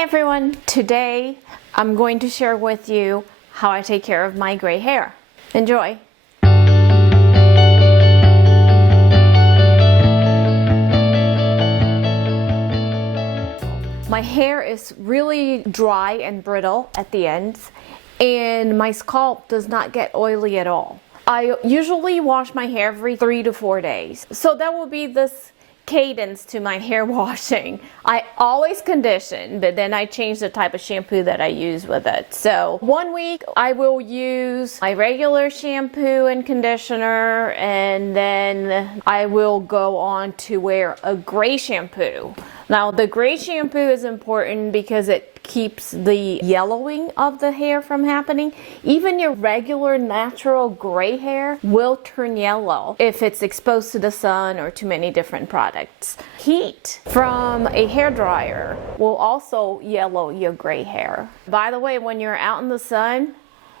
Hi everyone! Today I'm going to share with you how I take care of my gray hair. Enjoy! My hair is really dry and brittle at the ends, and my scalp does not get oily at all. I usually wash my hair every 3 to 4 days. So that will be this cadence to my hair washing. I always condition, but then I change the type of shampoo that I use with it. So 1 week I will use my regular shampoo and conditioner, and then I will go on to wear a gray shampoo. Now the gray shampoo is important because it keeps the yellowing of the hair from happening. Even your regular natural gray hair will turn yellow if it's exposed to the sun or to many different products. Heat from a hair dryer will also yellow your gray hair. By the way, when you're out in the sun,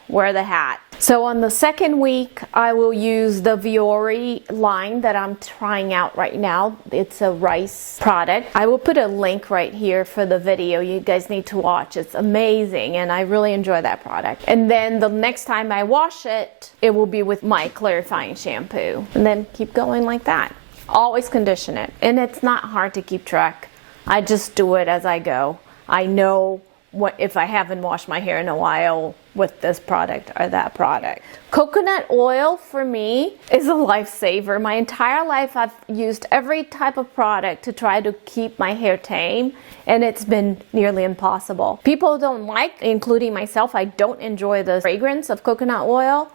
wear the hat. So on the second week, I will use the Viori line that I'm trying out right now. It's a rice product. I will put a link right here for the video. You guys need to watch. It's amazing, and I really enjoy that product. And then the next time I wash it, it will be with my clarifying shampoo. And then keep going like that. Always condition it. And it's not hard to keep track. I just do it as I go. I know what if I haven't washed my hair in a while with this product or that product. Coconut oil for me is a lifesaver. My entire life I've used every type of product to try to keep my hair tame, and it's been nearly impossible. People don't like, including myself, I don't enjoy the fragrance of coconut oil.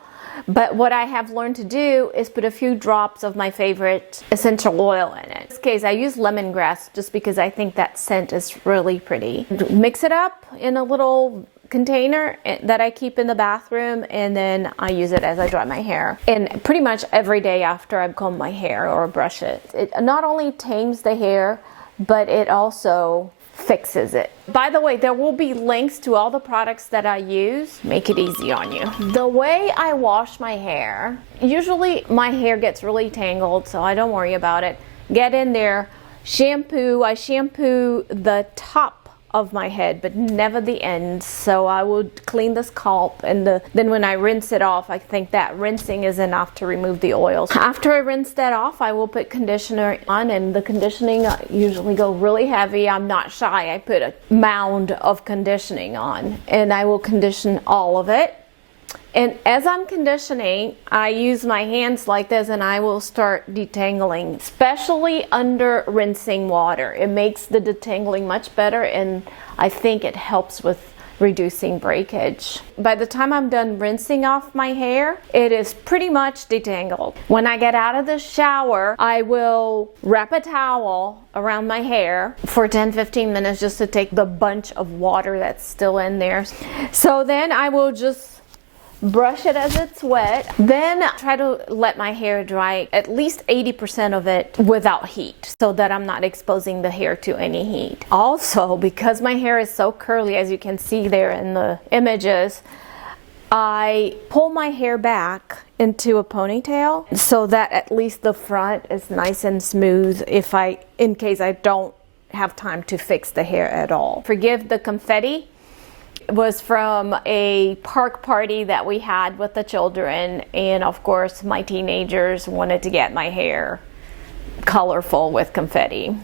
But what I have learned to do is put a few drops of my favorite essential oil in it. In this case, I use lemongrass just because I think that scent is really pretty. Mix it up in a little container that I keep in the bathroom, and then I use it as I dry my hair. And pretty much every day after I comb my hair or brush it. It not only tames the hair, but it also fixes it. By the way, there will be links to all the products that I use. Make it easy on you. The way I wash my hair, usually my hair gets really tangled, so I don't worry about it. Get in there, shampoo. I shampoo the top of my head, but never the ends. So I would clean the scalp, and then when I rinse it off, I think that rinsing is enough to remove the oils. After I rinse that off, I will put conditioner on, and the conditioning usually go really heavy. I'm not shy. I put a mound of conditioning on, and I will condition all of it. And as I'm conditioning, I use my hands like this, and I will start detangling, especially under rinsing water. It makes the detangling much better, and I think it helps with reducing breakage. By the time I'm done rinsing off my hair, it is pretty much detangled. When I get out of the shower, I will wrap a towel around my hair for 10-15 minutes just to take the bunch of water that's still in there. So then I will just brush it as it's wet, then try to let my hair dry at least 80% of it without heat, so that I'm not exposing the hair to any heat. Also, because my hair is so curly, as you can see there in the images, I pull my hair back into a ponytail so that at least the front is nice and smooth in case I don't have time to fix the hair at all. Forgive the confetti. It was from a park party that we had with the children, and of course my teenagers wanted to get my hair colorful with confetti.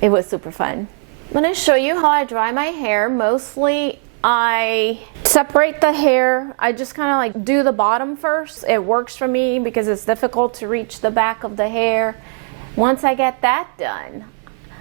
It was super fun. I'm going to show you how I dry my hair. Mostly I separate the hair. I just kind of like do the bottom first. It works for me because it's difficult to reach the back of the hair. Once I get that done,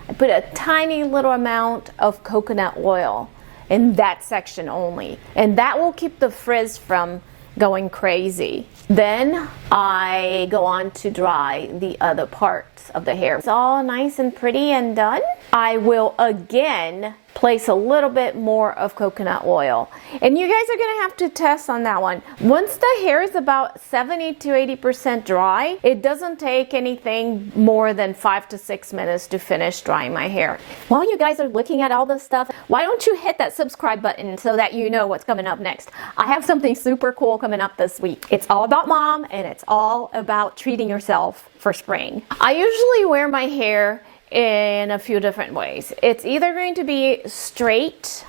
I put a tiny little amount of coconut oil in that section only, and that will keep the frizz from going crazy. Then I go on to dry the other parts of the hair. It's all nice and pretty and done. I will again place a little bit more of coconut oil, and you guys are gonna have to test on that one. Once the hair is about 70 to 80% dry, it doesn't take anything more than 5 to 6 minutes to finish drying my hair. While you guys are looking at all this stuff, why don't you hit that subscribe button so that you know what's coming up next. I have something super cool coming up this week. It's all about mom, and it's all about treating yourself for spring. I usually wear my hair in a few different ways. It's either going to be straight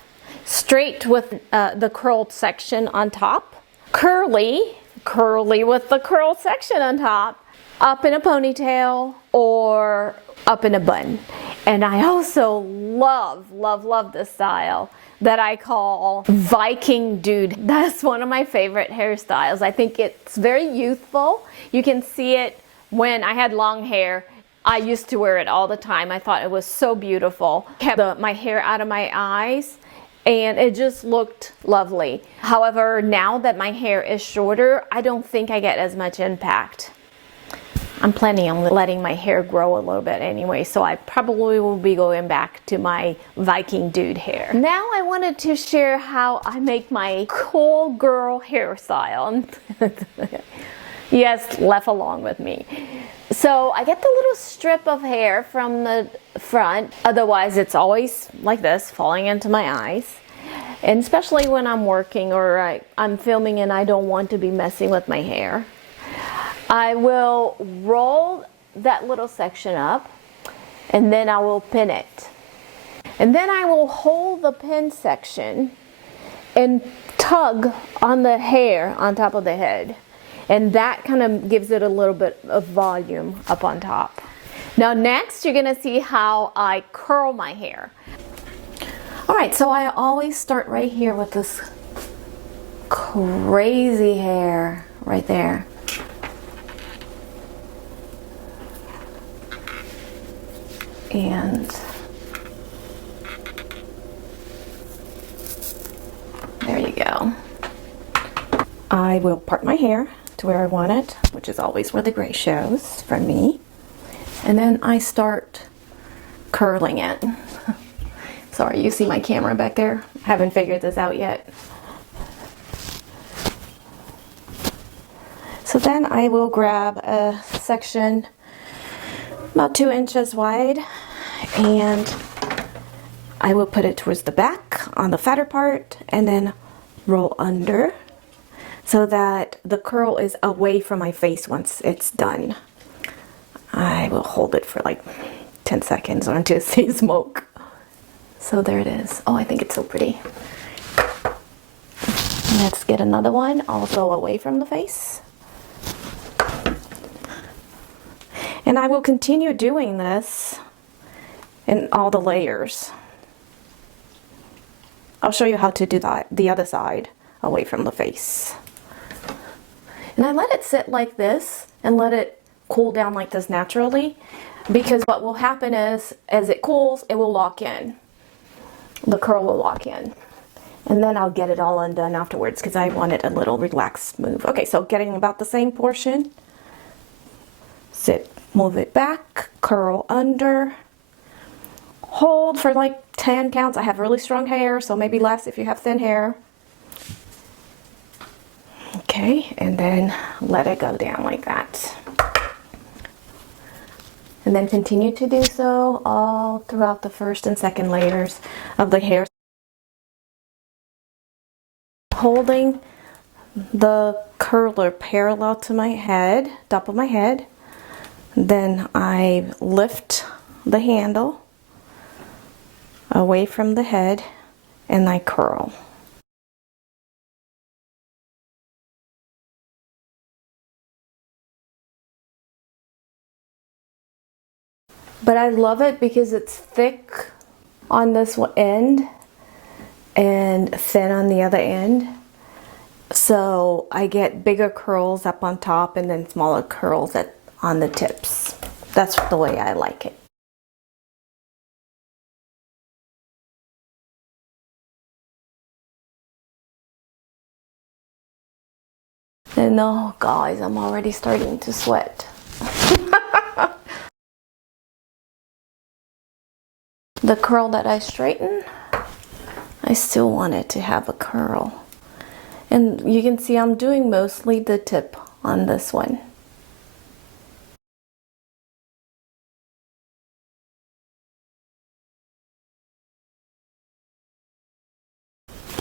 with the curled section on top, curly with the curled section on top, up in a ponytail, or up in a bun. And I also love this style that I call Viking dude. That's one of my favorite hairstyles. I think it's very youthful. You can see it when I had long hair. I used to wear it all the time. I thought it was so beautiful. Kept my hair out of my eyes, and it just looked lovely. However, now that my hair is shorter, I don't think I get as much impact. I'm planning on letting my hair grow a little bit anyway, so I probably will be going back to my Viking dude hair. Now I wanted to share how I make my cool girl hairstyle. Yes, laugh along with me. So I get the little strip of hair from the front, otherwise it's always like this, falling into my eyes. And especially when I'm working or I'm filming and I don't want to be messing with my hair. I will roll that little section up, and then I will pin it. And then I will hold the pin section and tug on the hair on top of the head. And that kind of gives it a little bit of volume up on top. Now next, you're gonna see how I curl my hair. All right, so I always start right here with this crazy hair right there. And there you go. I will part my hair to where I want it, which is always where the gray shows for me. And then I start curling it. Sorry, you see my camera back there? I haven't figured this out yet. So then I will grab a section about 2 inches wide, and I will put it towards the back on the fatter part and then roll under so that the curl is away from my face once it's done. I will hold it for like 10 seconds or until it sees smoke. So there it is. Oh, I think it's so pretty. Let's get another one also away from the face. And I will continue doing this in all the layers. I'll show you how to do that, the other side, away from the face. And I let it sit like this and let it cool down like this naturally, because what will happen is, as it cools, it will lock in. The curl will lock in. And then I'll get it all undone afterwards because I want it a little relaxed, smooth. Okay, so getting about the same portion. Sit. Move it back, curl under, hold for like 10 counts. I have really strong hair, so maybe less if you have thin hair. Okay, and then let it go down like that. And then continue to do so all throughout the first and second layers of the hair. Holding the curler parallel to my head, top of my head. Then I lift the handle away from the head and I curl. But I love it because it's thick on this end and thin on the other end. So I get bigger curls up on top and then smaller curls on the tips. That's the way I like it. And oh guys, I'm already starting to sweat. The curl that I straighten, I still want it to have a curl. And you can see I'm doing mostly the tip on this one.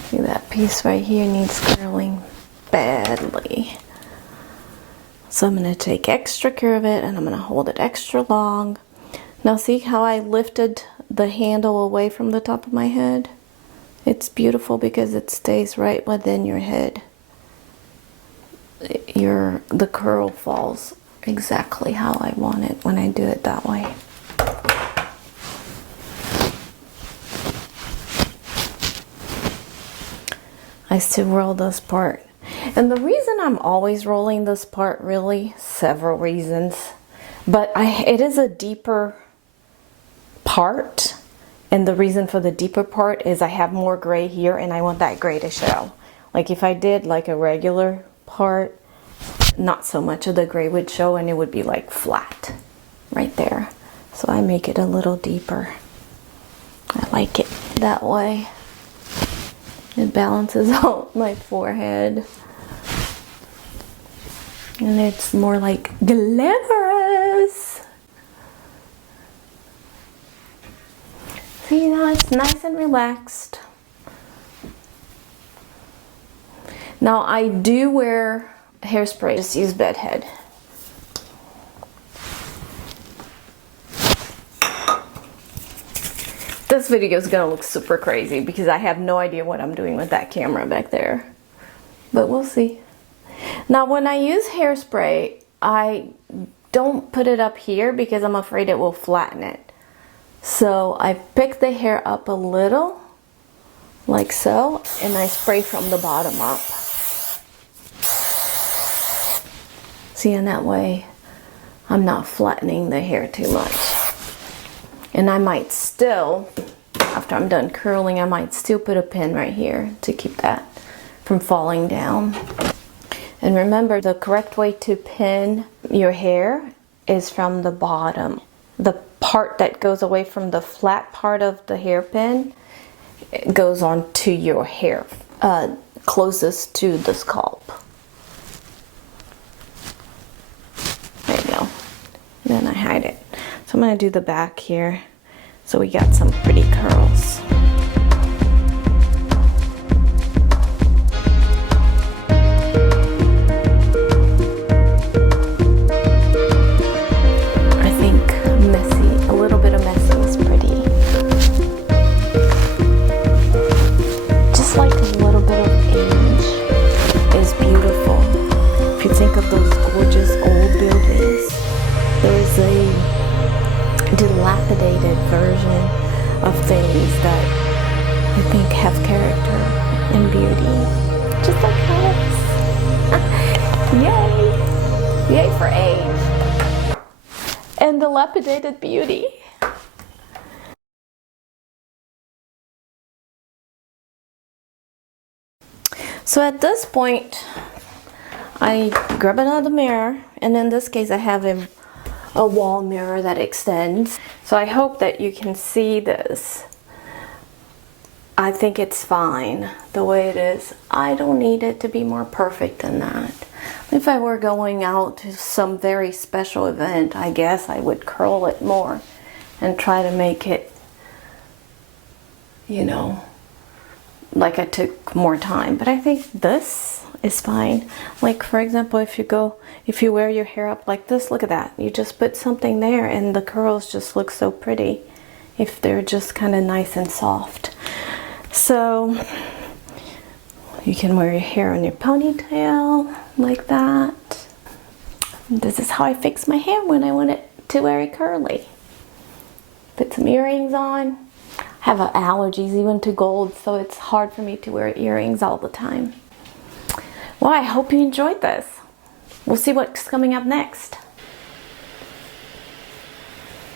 See, that piece right here needs curling badly. So I'm going to take extra care of it and I'm going to hold it extra long Now see how I lifted the handle away from the top of my head? It's beautiful because it stays right within your head. The curl falls exactly how I want it when I do it that way. I still roll this part. And the reason I'm always rolling this part, really, several reasons, but it is a deeper part, and the reason for the deeper part is I have more gray here and I want that gray to show. Like if I did like a regular part, not so much of the gray would show and it would be like flat right there. So I make it a little deeper. I like it that way. It balances out my forehead. And it's more like glamorous. See, now it's nice and relaxed. Now I do wear hairspray, just use bedhead. This video is gonna look super crazy because I have no idea what I'm doing with that camera back there. But we'll see. Now when I use hairspray, I don't put it up here because I'm afraid it will flatten it. So I pick the hair up a little, like so, and I spray from the bottom up. See, in that way, I'm not flattening the hair too much. And I might still, after I'm done curling, I might still put a pin right here to keep that from falling down. And remember, the correct way to pin your hair is from the bottom. The part that goes away from the flat part of the hairpin, it goes on to your hair, closest to the scalp. There you go. And then I hide it. So I'm going to do the back here. So we got some pretty curls. I think messy, a little bit of messy is pretty. Just like a little bit of age is beautiful. If you think of those gorgeous old buildings, there's a dilapidated version of things that I think have character and beauty, just like us. Yay! Yay for age and dilapidated beauty. So at this point, I grab another mirror, and in this case I have a wall mirror that extends. So I hope that you can see this. I think it's fine the way it is. I don't need it to be more perfect than that. If I were going out to some very special event, I guess I would curl it more and try to make it, you know, like I took more time. But I think this is fine. Like for example, if you wear your hair up like this, look at that. You just put something there and the curls just look so pretty if they're just kind of nice and soft. So you can wear your hair on your ponytail like that. This is how I fix my hair when I want it to wear it curly. Put some earrings on. I have allergies even to gold, so it's hard for me to wear earrings all the time. Well, I hope you enjoyed this. We'll see what's coming up next.